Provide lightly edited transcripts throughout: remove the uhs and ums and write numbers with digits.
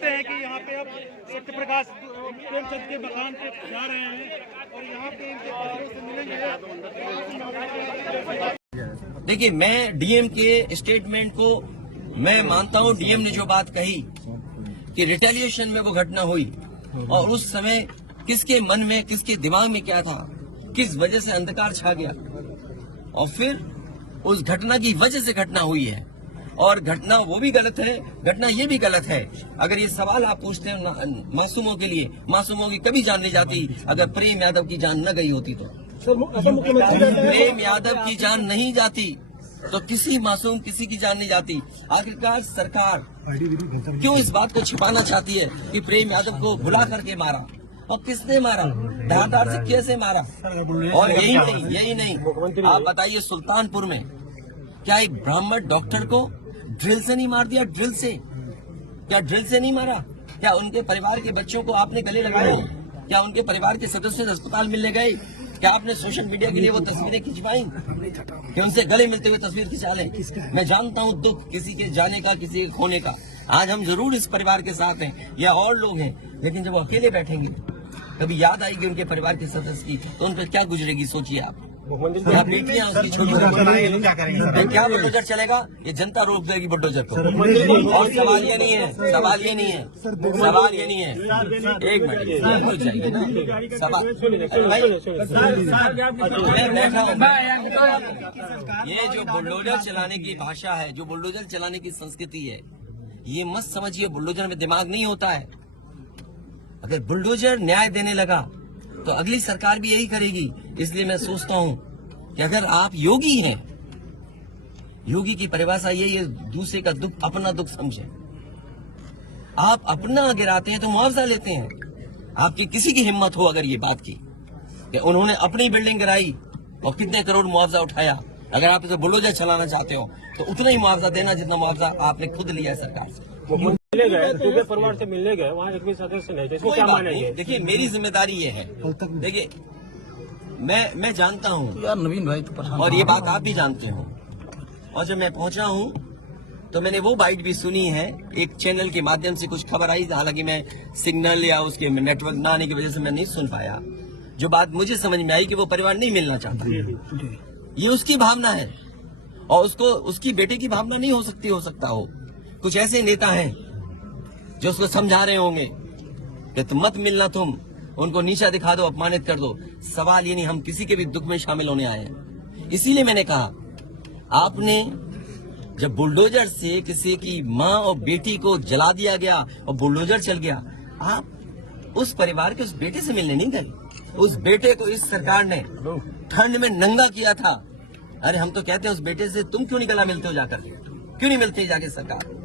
जानते हैं कि यहाँ पे अब सत्य प्रकाश प्रेमचंद के मकान पे जा रहे हैं और यहाँ पे इनके परिवारों से मिलेंगे। देखिए, मैं डीएम के स्टेटमेंट को मैं मानता हूँ। डीएम ने जो बात कही कि रिटेलिएशन में वो घटना हुई और उस समय किसके मन में, किसके दिमाग में क्या था, किस वजह से अंधकार छा गया और फिर उस घटना की वजह से घटना हुई है। और घटना वो भी गलत है, घटना ये भी गलत है। अगर ये सवाल आप पूछते हैं मासूमों के लिए, मासूमों की कभी जान नहीं जाती अगर प्रेम यादव की जान न गई होती तो। प्रेम यादव की जान नहीं जाती तो किसी मासूम किसी की जान नहीं जाती। आखिरकार सरकार क्यों इस बात को छिपाना चाहती है कि प्रेम यादव को बुला करके मारा और किसने मारा, धारदार से कैसे मारा। और यही नहीं आप बताइए, सुल्तानपुर में क्या एक ब्राह्मण डॉक्टर को ड्रिल से नहीं मार दिया? ड्रिल से क्या ड्रिल से नहीं मारा? क्या उनके परिवार के बच्चों को आपने गले लगाए? क्या उनके परिवार के सदस्य अस्पताल मिलने गए? क्या आपने सोशल मीडिया के लिए वो तस्वीरें खिंचवाई कि उनसे गले मिलते हुए तस्वीर खिंचा लें? मैं जानता हूँ दुख किसी के जाने का, किसी के खोने का। आज हम जरूर इस परिवार के साथ हैं या और लोग हैं, लेकिन जब वो अकेले बैठेंगे कभी याद आएगी उनके परिवार के सदस्य की तो उन पर क्या गुजरेगी, सोचिए आप। क्या बेटियां उसकी छोटी क्या बुलडोजर चलेगा? ये जनता रोक देगी बुलडोजर को। और सवाल ये नहीं है एक मिनट चाहिए ना सवाल। ये जो बुलडोजर चलाने की भाषा है, जो बुलडोजर चलाने की संस्कृति है, ये मत समझिए बुलडोजर में दिमाग नहीं होता है। अगर बुलडोजर न्याय देने लगा तो अगली सरकार भी यही करेगी। इसलिए मैं सोचता हूं कि अगर आप योगी हैं, योगी की परिभाषा यही है, दूसरे का दुख अपना दुख समझे। आप अपना गिराते हैं तो मुआवजा लेते हैं। आपकी किसी की हिम्मत हो अगर ये बात की कि उन्होंने अपनी बिल्डिंग गिराई और कितने करोड़ मुआवजा उठाया, अगर आप इसे बुलडोजर चलाना चाहते हो तो उतना ही मुआवजा देना जितना मुआवजा आपने खुद लिया है सरकार से। मिलने गए, दूसरे परिवार से मिलने गए, वहाँ एक भी सदस्य नहीं थे, इसको क्या मानेंगे? देखिए, मेरी जिम्मेदारी ये है, देखिए मैं जानता हूँ यार नवीन भाई तो और ये बात आप भी जानते हो। और जब मैं पहुंचा हूँ तो मैंने वो बाइट भी सुनी है, एक चैनल के माध्यम से कुछ खबर आई, हालांकि मैं सिग्नल या उसके नेटवर्क न आने की वजह से मैं नहीं सुन पाया। जो बात मुझे समझ में आई कि वो परिवार नहीं मिलना चाहता, ये उसकी भावना है और उसकी बेटे की भावना नहीं हो सकता हो। कुछ ऐसे नेता हैं जो उसको समझा रहे होंगे कि तुम मत मिलना, तुम उनको नीचा दिखा दो, अपमानित कर दो। सवाल ये नहीं, हम किसी के भी दुख में शामिल होने आए हैं। इसीलिए मैंने कहा, आपने जब बुलडोजर से किसी की माँ और बेटी को जला दिया गया और बुलडोजर चल गया, आप उस परिवार के उस बेटे से मिलने नहीं गए। उस बेटे को इस सरकार ने ठंड में नंगा किया था। अरे हम तो कहते हैं उस बेटे से तुम क्यों नहीं गला मिलते हो जाकर, क्यों नहीं मिलते जाके सरकार।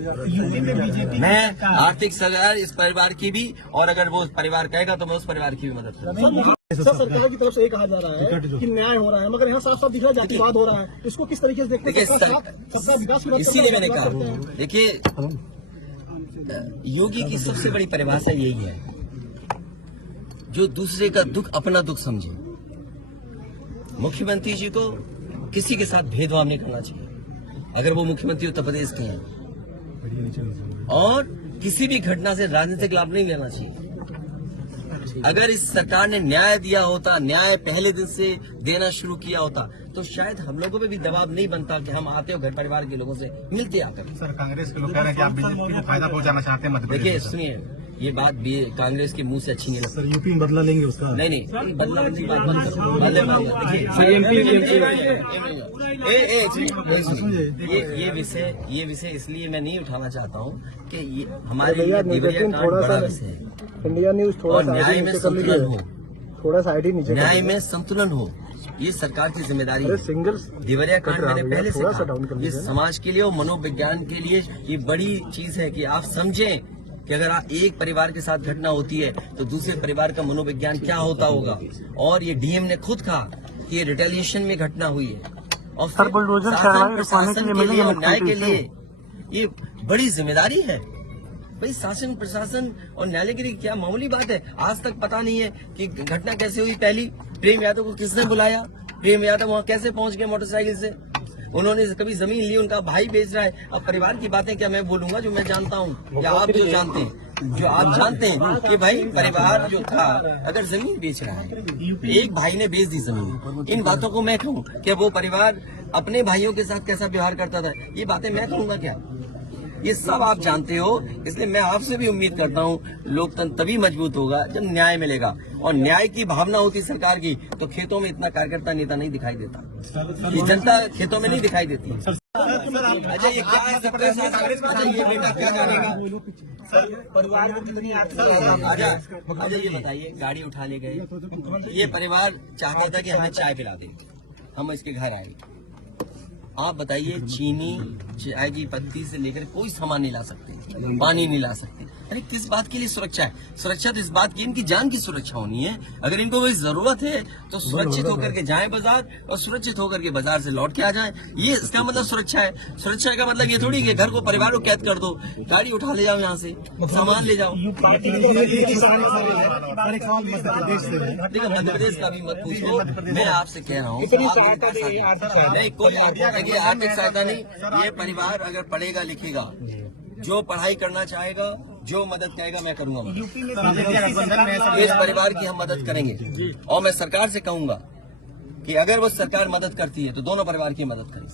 मैं आर्थिक सहायता इस परिवार की भी, और अगर वो परिवार कहेगा तो मैं उस परिवार की भी मदद करूंगा। सर, सरकार की तरफ से ये कहा जा रहा है कि न्याय हो रहा है, मगर यहाँ साफ साफ दिख रहा है जातिवाद हो रहा है। इसको किस तरीके से देखते हैं? इसीलिए मैंने कहा, देखिए योगी की सबसे बड़ी परिभाषा यही है, जो दूसरे का दुख अपना दुख समझे। मुख्यमंत्री जी को किसी के साथ भेदभाव नहीं करना चाहिए अगर वो मुख्यमंत्री उत्तर प्रदेश के हैं, और किसी भी घटना से राजनीतिक लाभ नहीं लेना चाहिए। अगर इस सरकार ने न्याय दिया होता, न्याय पहले दिन से देना शुरू किया होता, तो शायद हम लोगों पे भी दबाव नहीं बनता कि हम आते हो घर परिवार के लोगों से मिलते आकर। सर, कांग्रेस के लोग कह रहे हैं कि आप बीजेपी को फायदा पहुंचाना चाहते हैं मध्य प्रदेश। देखिए सुनिए, ये बात भी कांग्रेस के मुंह से अच्छी नहीं लगती। सर, यूपी में बदला लेंगे उसका? नहीं, बदला की बात बंद करो। ये विषय इसलिए मैं नहीं उठाना चाहता हूँ कि ये हमारे लिए बड़ा विषय है। इंडिया न्यूज और न्याय में संतुलन हो, थोड़ा सा आईडी नीचे, न्याय में संतुलन हो, ये सरकार की जिम्मेदारी है। देवरिया कांड मैंने पहले से कहा, ये समाज के लिए और मनोविज्ञान के लिए ये बड़ी चीज है कि आप समझें कि अगर आप एक परिवार के साथ घटना होती है तो दूसरे परिवार का मनोविज्ञान क्या होता होगा। और ये डीएम ने खुद कहा कि ये रिटेलिएशन में घटना हुई है और शासन प्रशासन के लिए और न्याय के लिए ये बड़ी जिम्मेदारी है। भाई शासन प्रशासन और न्यायालय के लिए क्या मामूली बात है। आज तक पता नहीं है कि घटना कैसे हुई। पहली, प्रेम यादव को किसने बुलाया, प्रेम यादव वहां कैसे पहुंच गए मोटरसाइकिल से, उन्होंने कभी जमीन ली, उनका भाई बेच रहा है। अब परिवार की बातें क्या मैं बोलूंगा जो मैं जानता हूँ या आप जो जानते हैं, जो आप जानते हैं कि भाई परिवार जो था अगर जमीन बेच रहा है, एक भाई ने बेच दी जमीन, इन बातों को मैं कहूँ कि वो परिवार अपने भाइयों के साथ कैसा व्यवहार करता था, ये बातें मैं कहूँगा क्या? ये सब आप जानते हो। इसलिए मैं आपसे भी उम्मीद करता हूँ लोकतंत्र तभी मजबूत होगा जब न्याय मिलेगा, और न्याय की भावना होती सरकार की तो खेतों में इतना कार्यकर्ता नेता नहीं दिखाई देता, ये जनता खेतों में नहीं दिखाई देती। अच्छा ये क्या है सबका साथ? अच्छा ये बेटा क्या जानेगा? अच्छा ये बताइए, गाड़ी उठा ले गए, ये परिवार चाहता था कि हमें चाय पिला दे, हम इसके घर आए। आप बताइए चीनी चाय की पत्ती से लेकर कोई सामान नहीं ला सकते, पानी नहीं ला सकते। अरे किस बात के लिए सुरक्षा है? सुरक्षा तो इस बात की इनकी जान की सुरक्षा होनी है। अगर इनको कोई जरूरत है तो सुरक्षित होकर के जाएं बाजार, और सुरक्षित होकर के बाजार से लौट के आ जाएं। ये इसका मतलब सुरक्षा है। सुरक्षा का मतलब ये थोड़ी कि घर को परिवार को कैद कर दो, गाड़ी उठा ले जाओ, यहाँ से सामान ले जाओ। देखो मध्य प्रदेश का भी मत पूछो, मैं आपसे कह रहा हूँ नहीं कोई आर्थिक सहायता नहीं। ये परिवार अगर पढ़ेगा लिखेगा, जो पढ़ाई करना चाहेगा, जो मदद कहेगा मैं करूंगा मदद। इस परिवार की हम मदद करेंगे, और मैं सरकार से कहूंगा कि अगर वो सरकार मदद करती है तो दोनों परिवार की मदद करें।